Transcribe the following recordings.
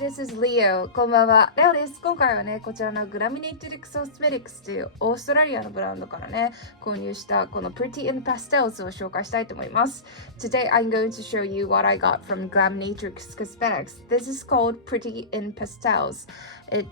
this is Leo. こんばんは。レオです。今回はね、こちらのGlaminatrix Cosmetics というオーストラリアのブランドからね、購入したこの Pretty in Pastels を紹介したいと思います。Today I'm going to show you what I got from Glaminatrix Cosmetics. This is called Pretty in Pastels. 日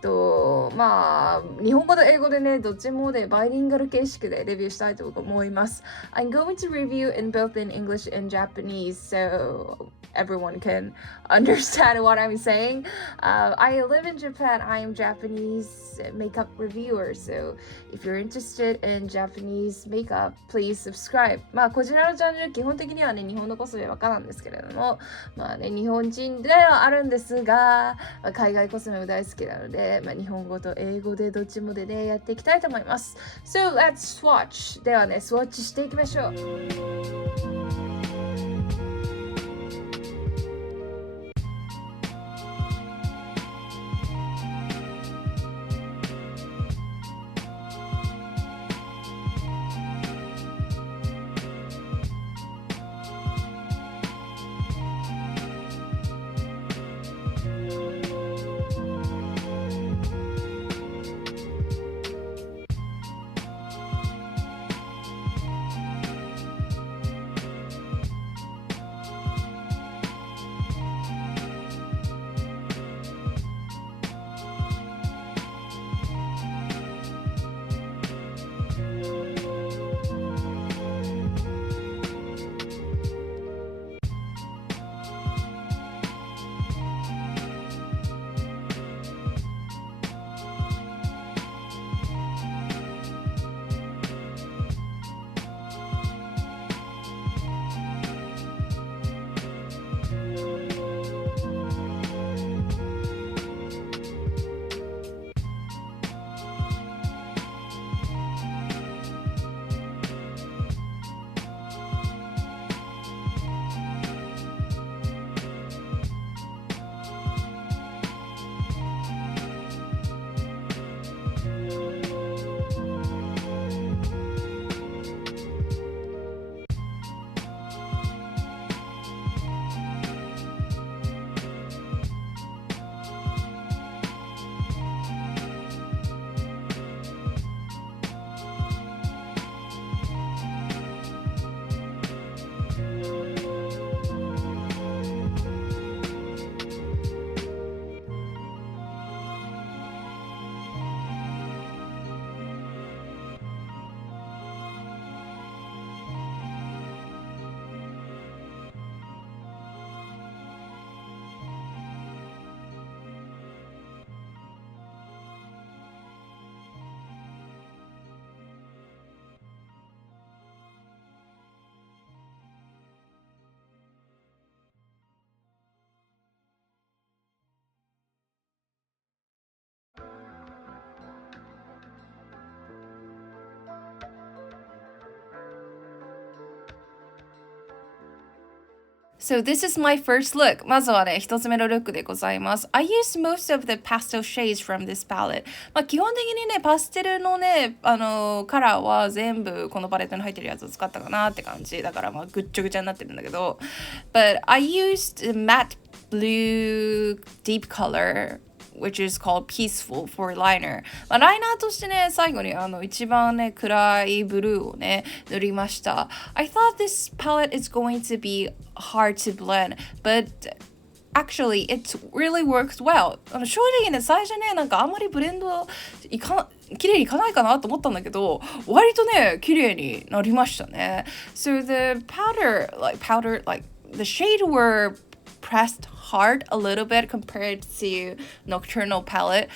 本語と英語でね、どっちもでバイリンガル形式でレビューしたいと思います。I'm going to review in both in English and Japanese, so everyone can understand what I'm saying. I live in Japan. I am Japanese makeup reviewer. So if you're interested in Japanese makeup, please subscribe. こちらのチャンネル基本的にはね、日本のコスメばっかなんですけれども、日本人ではあるんですが、海外コスメも大好きなので、日本語と英語でどっちもでね、やっていきたいと思います。So let's swatch. ではね、スワッチしていきましょう。So this is my first look. まずはね、一つ目のルックでございます。I used most of the pastel shades from this palette. 基本的にね、パステルのね、カラーは全部このパレットに入ってるやつを使ったかなって感じ。だからぐっちゃぐちゃになってるんだけど。But I used matte blue deep color.which is called Peaceful for liner. ライナーとしてね、最後に一番ね、暗いブルーをね、塗りました。I thought this palette is going to be hard to blend, but actually it really worked well. 正直ね、最初ね、あんまりブレンド綺麗にいかないかなと思ったんだけど、割とね、綺麗になりましたね。So the the shade were pressed hard a little bit compared to Nocturnal palette.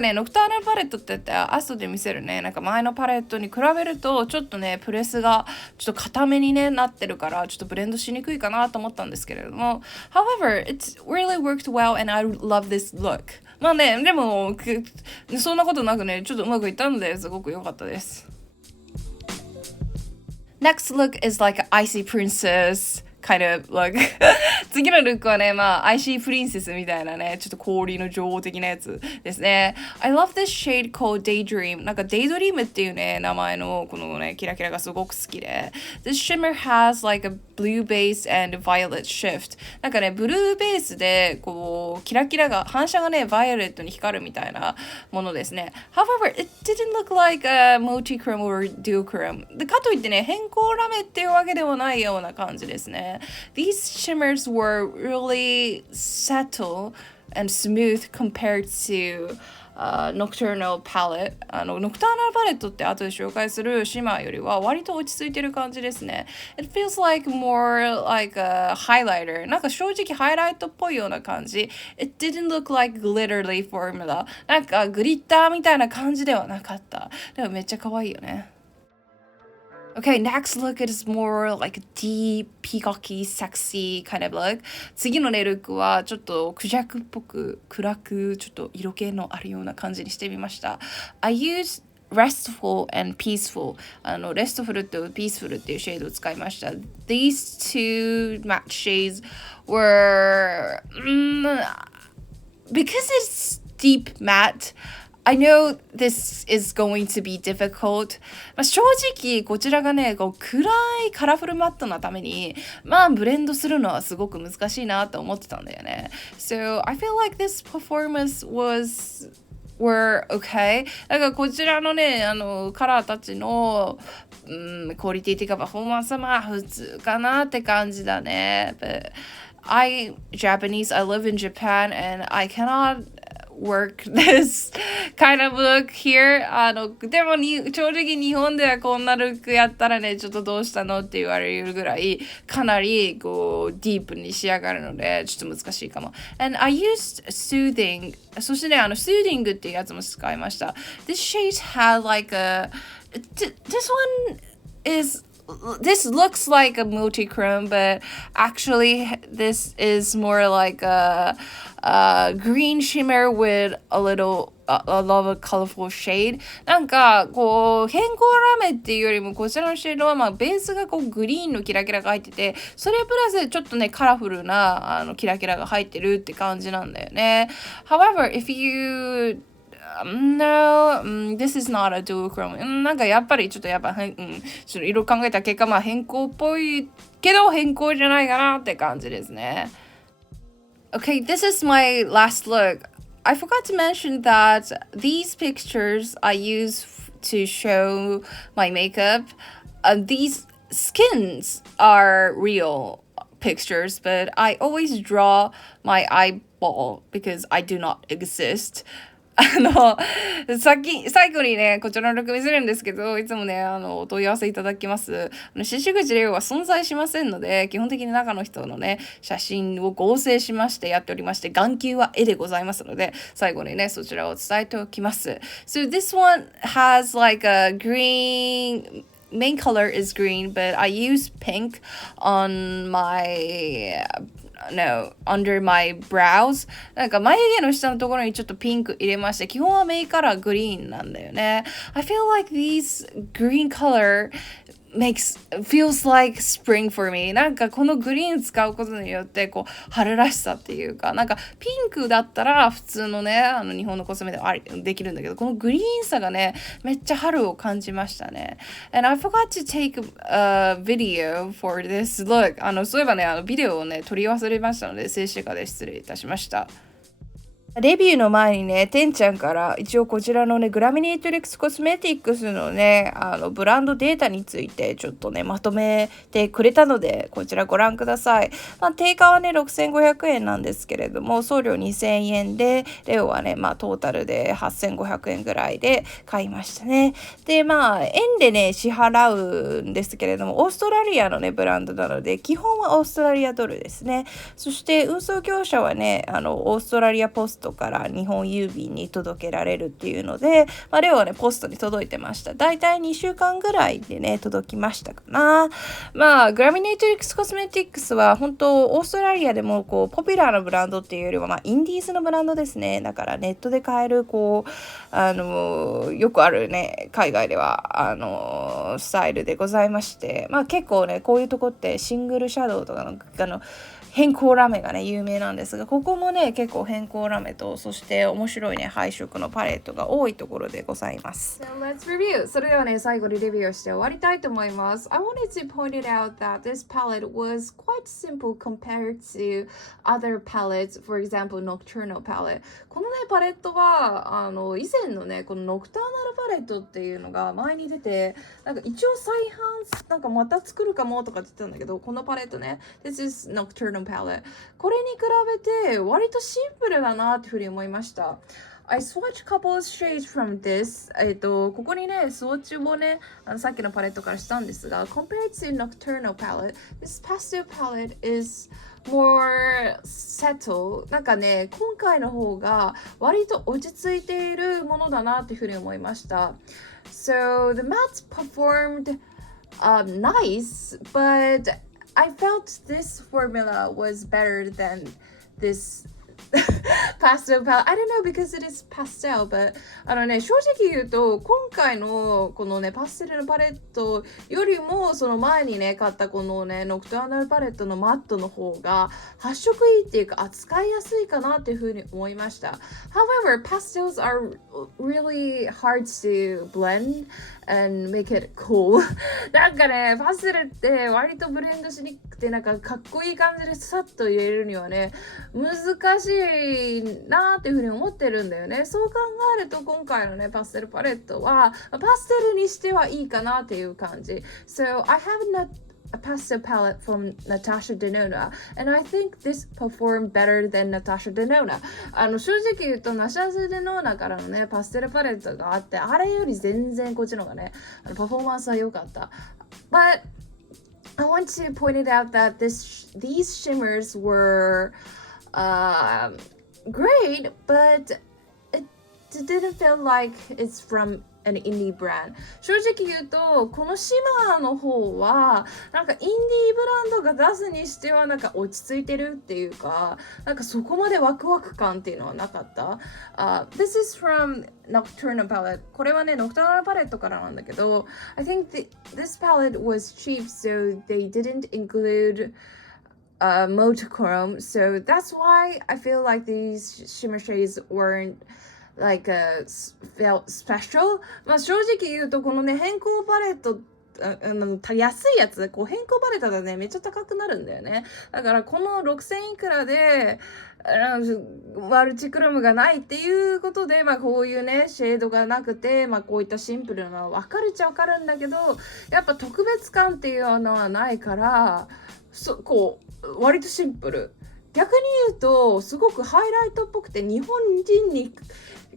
ね、ノクターナルパレットって言って後で見せるね、前のパレットに比べるとちょっとね、プレスがちょっと硬めに、ね、なってるからちょっとブレンドしにくいかなと思ったんですけれども However, it really worked well and I love this look. でもそんなことなくね、ちょっとうまくいったのですごく良かったです。Next look is like an icy princess kind of look 次のルックはね、アイシープリンセスみたいなね、ちょっと氷の女王的なやつですね。I love this shade called Daydream. Daydream っていうね、名前のこのね、キラキラがすごく好きで。This shimmer has like a blue base and violet shift なんかねブルーベースでこうキラキラが反射がねバイオレットに光るみたいなものですね。 However it didn't look like a multichrome or duochrome でかといってね変光ラメっていうわけではないような感じですね。 These shimmers were really subtle and smooth compared to Nocturnal Palette ノクターナルパレットって後で紹介するシマーよりは割と落ち着いてる感じですね。 It feels like more like a highlighter なんか正直ハイライトっぽいような感じ。 It didn't look like glittery formula なんかグリッターみたいな感じではなかった。でもめっちゃ可愛いよね。Okay, next look is more like a deep, peacocky, sexy kind of look. 次のね、ルックはちょっとクジャクっぽく暗くちょっと色気のあるような感じにしてみました。I used restful and peaceful レストフルとピースフルっていうシェードを使いました。These two matte shades were because it's deep matte I know this is going to be difficult. 正直こちらがねこう暗いカラフルマットなためにブレンドするのはすごく難しいなと思ってたんだよね。So I feel like this performance were okay. だからこちらのねカラーたちのクオリティっていうかパフォーマンスは普通かなって感じだね。But I'm Japanese. I live in Japan and I cannot work this kind of look here でも正直日本ではこんなルックやったらねちょっとどうしたのって言われるぐらいかなりこうディープに仕上がるのでちょっと難しいかも。 And I used soothing そしてねsoothing っていうやつも使いました。 This shade had like this one is this looks like a multichrome, but actually this is more like a green shimmer with a lot of colorful shade. なんかこう変光ラメっていうよりもこちらのシェードはベースがこうグリーンのキラキラが入っててそれプラスちょっとねカラフルなキラキラが入ってるって感じなんだよね。 However, if you No, this is not a duochrome. なんかやっぱりちょっとちょっと色考えた結果変更っぽいけど変更じゃないかなって感じですね。Okay, this is my last look. I forgot to mention that these pictures I use to show my makeup. These skins are real pictures, but I always draw my eyeball because I do not exist. 最後にねこちらのルック見せるんですけどいつもねお問い合わせいただきます。獅子口レオは存在しませんので基本的に中の人のね写真を合成しましてやっておりまして眼球は絵でございますので最後にねそちらを伝えておきます。 So this one has like a green main color is green but I use pink on my under my brows なんか眉毛の下のところにちょっとピンク入れまして基本はメインカラーグリーンなんだよね。 I feel like these green color feels like spring for me なんかこのグリーン使うことによってこう春らしさっていうかなんかピンクだったら普通のね日本のコスメでできるんだけどこのグリーンさがねめっちゃ春を感じましたね。 And I forgot to take a video for this look そういえばねビデオをね撮り忘れましたので静止画で失礼いたしました。レビューの前にね、てんちゃんから一応こちらのね、グラミネートリックスコスメティックスのね、ブランドデータについてちょっとね、まとめてくれたので、こちらご覧ください。定価はね、6500円なんですけれども、送料2000円で、レオはね、トータルで8500円ぐらいで買いましたね。で、円でね、支払うんですけれども、オーストラリアのね、ブランドなので、基本はオーストラリアドルですね。そして、運送業者はね、オーストラリアポストから日本郵便に届けられるっていうので、レオはねポストに届いてました。だいたい2週間ぐらいでね届きましたかな。グラミネートリックスコスメティックスは本当オーストラリアでもこうポピュラーなブランドっていうよりはインディーズのブランドですね。だからネットで買えるこうよくあるね海外ではスタイルでございまして、結構ねこういうとこってシングルシャドウとかの変光ラメがね有名なんですがここもね結構変光ラメ目と、そして面白いね配色のパレットが多いところでございます。So let's review. それではね最後にレビューをして終わりたいと思います。I wanted to point it out that this palette was quite simple compared to other palettes, for example, Nocturnal palette. このねパレットは以前のねこのノクターナルパレットっていうのが前に出て、なんか一応再販なんかまた作るかもとかって言ってたんだけど、このパレットね This is Nocturnal palette、 これに比べて割とシンプルだなっていうふうに思いました。I swatched couple of shades from this. ここにね、スウォッチをね、さっきのパレットからしたんですが、compared to Nocturnal palette, this pastel palette is more settled. なんかね、今回の方が割と落ち着いているものだなっていうふうに思いました。So the matte performed nice, but I felt this formula was better than this pastel palette. I don't know because it is pastel, but 正直言うと今回のこのねパステルのパレットよりもその前にね買ったこのねノクターナルパレットのマットの方が発色いいっていうか扱いやすいかなっていうふうに思いました。However, pastels are really hard to blend and make it cool. なんかねパステルって割とブレンドしにくくてなんかかっこいい感じでさっと入れるにはね難しいなっていうふうに思ってるんだよね。そう考えると今回のねパステルパレットはパステルにしてはいいかなっていう感じ。So I have a pastel palette from Natasha Denona and I think this performed better than Natasha Denona. 正直言うとナシャズ・デノーナからのねパステルパレットがあってあれより全然こっちの方がねパフォーマンスは良かった。But I want to point it out that these shimmers were great, but it didn't feel like it's from an indie brand. 正直言うとこのシマーの方はなんかインディーブランドが出すにしてはなんか落ち着いてるっていうかなんかそこまでワクワク感っていうのはなかった。This is from Nocturnal palette. これはねノクターナルパレットからなんだけど I think this palette was cheap so they didn't include monochrome, so that's why I feel like these shimmer shades weren't like felt special. まあ正直言うとこのね変更パレット安いやつこう変更パレットだねめっちゃ高くなるんだよね。だからこの6000いくらでマルチクロムがないっていうことでまあこういうねシェードがなくてまあこういったシンプルなのは分かるっちゃ分かるんだけどやっぱ特別感っていうのはないからこう割とシンプル。逆に言うとすごくハイライトっぽくて日本人に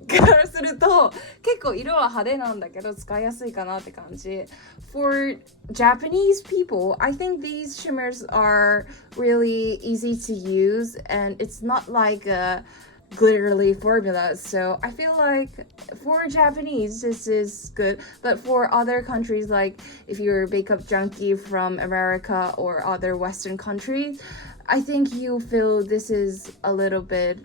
からすると結構色は派手なんだけど使いやすいかなって感じ。For Japanese people, I think these shimmers are really easy to use and it's not like a glittery formula, so I feel like for Japanese this is good, but for other countries like if you're a makeup junkie from America or other Western countries, I think you feel this is a little bit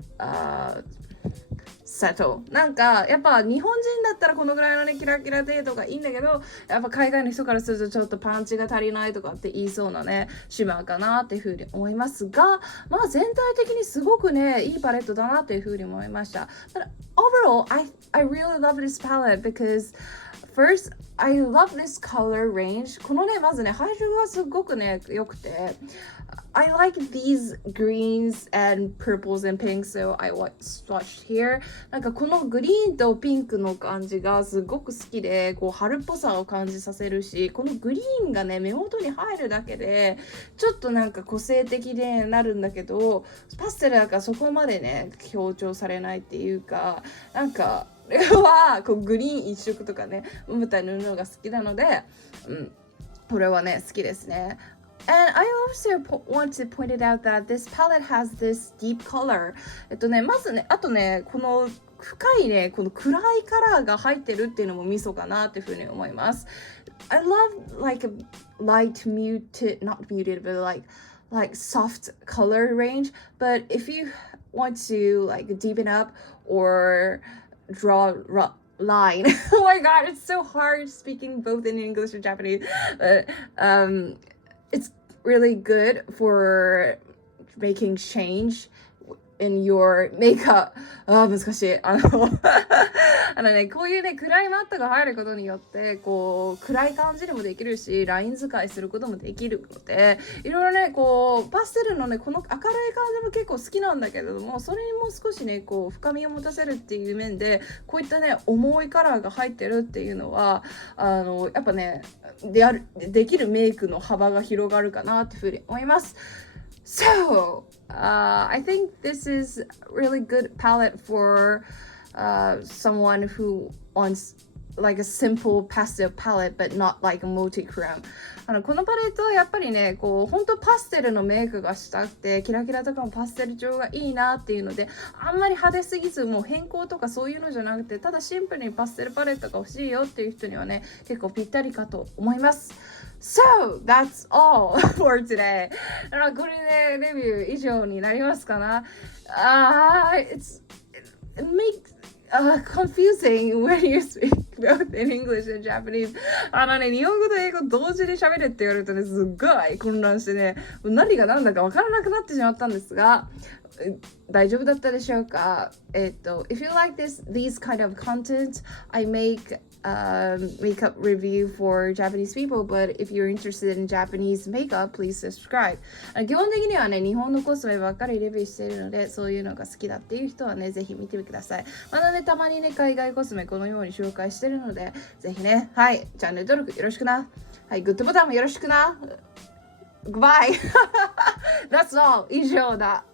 settle。 なんかやっぱ日本人だったらこのぐらいのねキラキラ程度がいいんだけどやっぱ海外の人からするとちょっとパンチが足りないとかって言いそうなねシマーかなっていうふうに思いますがまあ全体的にすごくねいいパレットだなというふうに思いました。But overall, I really love this palette because first, I love this color range. このねまずね配色がすごくね良くてI like these greens and purples and pinks, so I swatched here. なんかこのグリーンとピンクの感じがすごく好きで、こう春っぽさを感じさせるし、このグリーンがね目元に入るだけでちょっとなんか個性的でなるんだけど、パステルだからそこまでね強調されないっていうか、なんかこれはこうグリーン一色とかねみたいな布が好きなので、これはね好きですね。And I also want to point it out that this palette has this deep color. まずね、あとね、この深いね、この暗いカラーが入ってるっていうのもミソかなっていうふうに思います。I love like a light muted, not muted, but like soft color range. But if you want to like deepen up or draw line, oh my god, it's so hard speaking both in English and Japanese. It's really good for making change in your makeup 難しいこういうね暗いマットが入ることによってこう暗い感じにもできるしライン使いすることもできるのでいろいろねこうパステルのねこの明るい感じも結構好きなんだけれどもそれにもう少しねこう深みを持たせるっていう面でこういったね重いカラーが入ってるっていうのはやっぱねできるメイクの幅が広がるかなっていうふうに思います。So, I think this is really good palette for someone who wants like a simple pastel palette but not like a multi-chrome このパレットはやっぱりねこう本当パステルのメイクがしたくてキラキラとかもパステル調がいいなっていうのであんまり派手すぎずもう変更とかそういうのじゃなくてただシンプルにパステルパレットが欲しいよっていう人にはね結構ぴったりかと思います。So, that's all for today. これでレビュー以上になりますかな。It makes confusing when you speak both in English and Japanese. 日本語と英語同時に喋れって言われるとね、すっごい混乱してね、何が何だか分からなくなってしまったんですが、大丈夫だったでしょうか？If you like these kind of content, I make makeup review for Japanese people, but if you're interested in Japanese makeup, please subscribe. 基本的にはね、日本のコスメばっかりレビューしているので、そういうのが好きだっていう人はね、ぜひ見てみてください。またね、たまにね、海外コスメこのように紹介してるので、ぜひね、はい、チャンネル登録よろしくな。はい、グッドボタンもよろしくな。Goodbye! That's all! 以上だ。